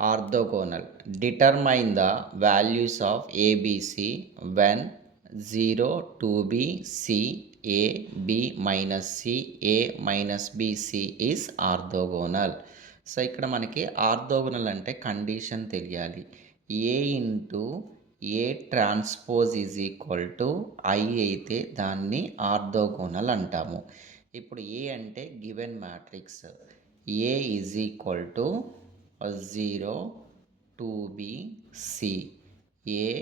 Orthogonal. Determine the values of ABC when 0, 2b, c, a, b minus c, a minus b, c is orthogonal. So ఇక్కడ మనకి orthogonal అంటే condition తెలియాలి. A into A transpose is equal to I అయితే దాన్ని orthogonal అంటాము. ఇప్పుడు A అంటే given matrix. A is equal to 0, 2b, c, a,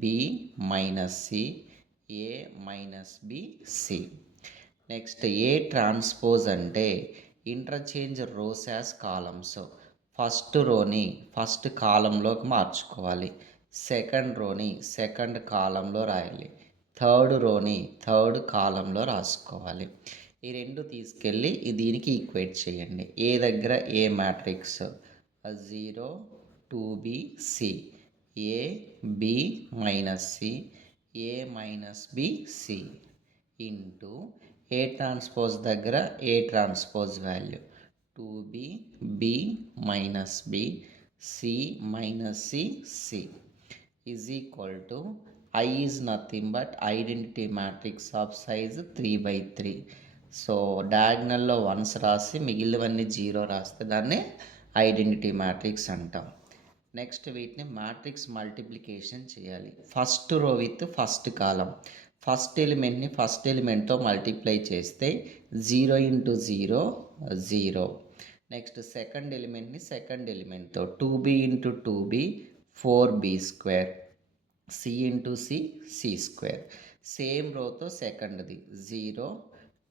b minus c, a minus b, c. Next A transpose అంటే interchange rows as columns. First రోని first కాలంలోకి మార్చుకోవాలి, second రోని second కాలంలో రాయాలి, థర్డ్ రోని థర్డ్ కాలంలో రాసుకోవాలి. ఈ రెండు తీసుకెళ్ళి దీనికి ఈక్వేట్ చేయండి. ఏ దగ్గర ఏ matrix 0, 2b, c, a, b minus c, a minus b, c into A transpose దగ్గర A transpose value 2b, b minus b, c minus c, c is equal to I is nothing but identity matrix of size 3/3. So డయాగ్నల్లో ones రాసి మిగిలినవన్నీ 0 రాస్తే దాన్ని identity matrix అంటాం. Next వీటిని matrix multiplication చేయాలి. First row with first column. First ఎలిమెంట్ని first ఎలిమెంట్తో మల్టిప్లై చేస్తే 0 ఇంటూ 0 0. నెక్స్ట్ సెకండ్ ఎలిమెంట్ని సెకండ్ ఎలిమెంట్తో 2b into 2b 4b square, c into c c square. Same రోతో సెకండ్ది 0,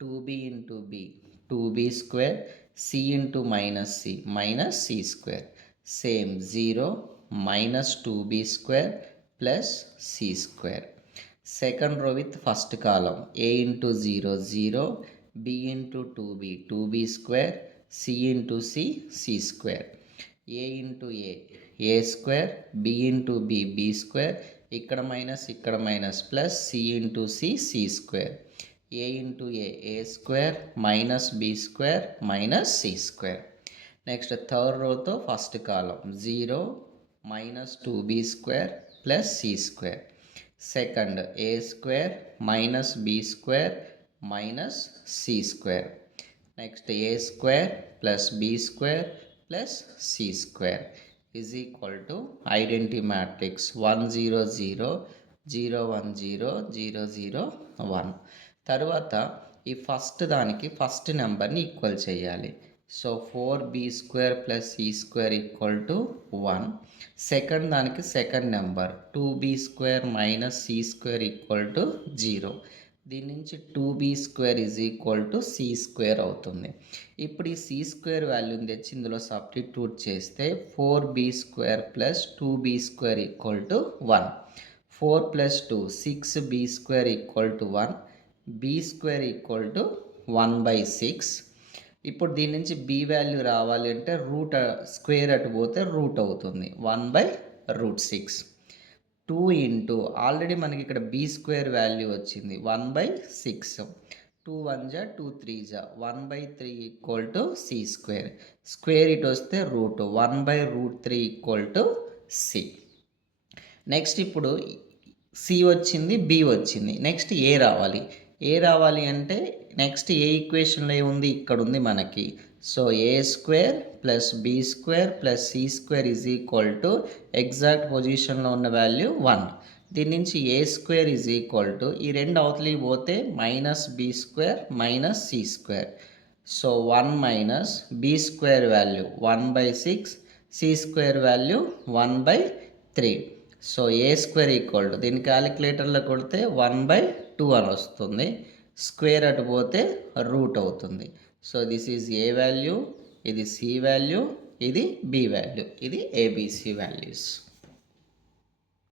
2b into b 2b square, c into minus c minus c square. Same 0 minus 2b square plus c square. Second row with first column a into 0 0, b into 2b 2b square, c into c c square. a into a square, b into b square, ఇక్కడ minus plus c into c c square. a into a square minus b square minus c square. Next third రోతో first column 0 minus 2b square plus c square. Second a square minus b square minus c square. Next a square plus b square plus c square is equal to identity matrix 1 0 0 0 1 0 0 0 1. తర్వాత ఈ first దానికి first నెంబర్ని equal చేయాలి. So 4b square plus c square equal to 1. Second దానికి second number 2b square minus c square equal to 0. దీని నుంచి 2b square is equal to c square అవుతుంది. ఇప్పుడు ఈ c స్క్వేర్ వాల్యూని తెచ్చి ఇందులో సబ్స్టిట్యూట్ చేస్తే 4b square plus 2b square equal to 1. 4 plus 2 6b square equal to 1, b square equal to 1/6. ఇప్పుడు దీని నుంచి b వాల్యూ రావాలి అంటే రూట్ స్క్వేర్ అటు పోతే రూట్ అవుతుంది 1/6. 2 ఇంటూ ఆల్రెడీ మనకి ఇక్కడ b స్క్వేర్ వాల్యూ వచ్చింది 1/6. 2 1 జా 2 3 జా 1/3 equal to c square. Square ఇటు వస్తే root 1/√3 equal to c. Next ఇప్పుడు c వచ్చింది, b వచ్చింది, నెక్స్ట్ a రావాలి. ఏ రావాలి అంటే నెక్స్ట్ ఏ ఈక్వేషన్లో ఏముంది, ఇక్కడ ఉంది మనకి. So A square plus B square plus C square is equal to exact పొజిషన్లో ఉన్న వాల్యూ 1. దీని నుంచి A square is equal to ఈ రెండు అవతలికి పోతే minus B square minus C square. So 1 minus B square value 1/6, C square value 1/3. So A square equal to దీని క్యాలిక్యులేటర్లో కొడితే 1/2 అని వస్తుంది. స్క్వేర్ అటు పోతే రూట్ అవుతుంది. So this is a value, ఇది సి వాల్యూ, ఇది బి వాల్యూ, ఇది ఏబిసి వాల్యూస్.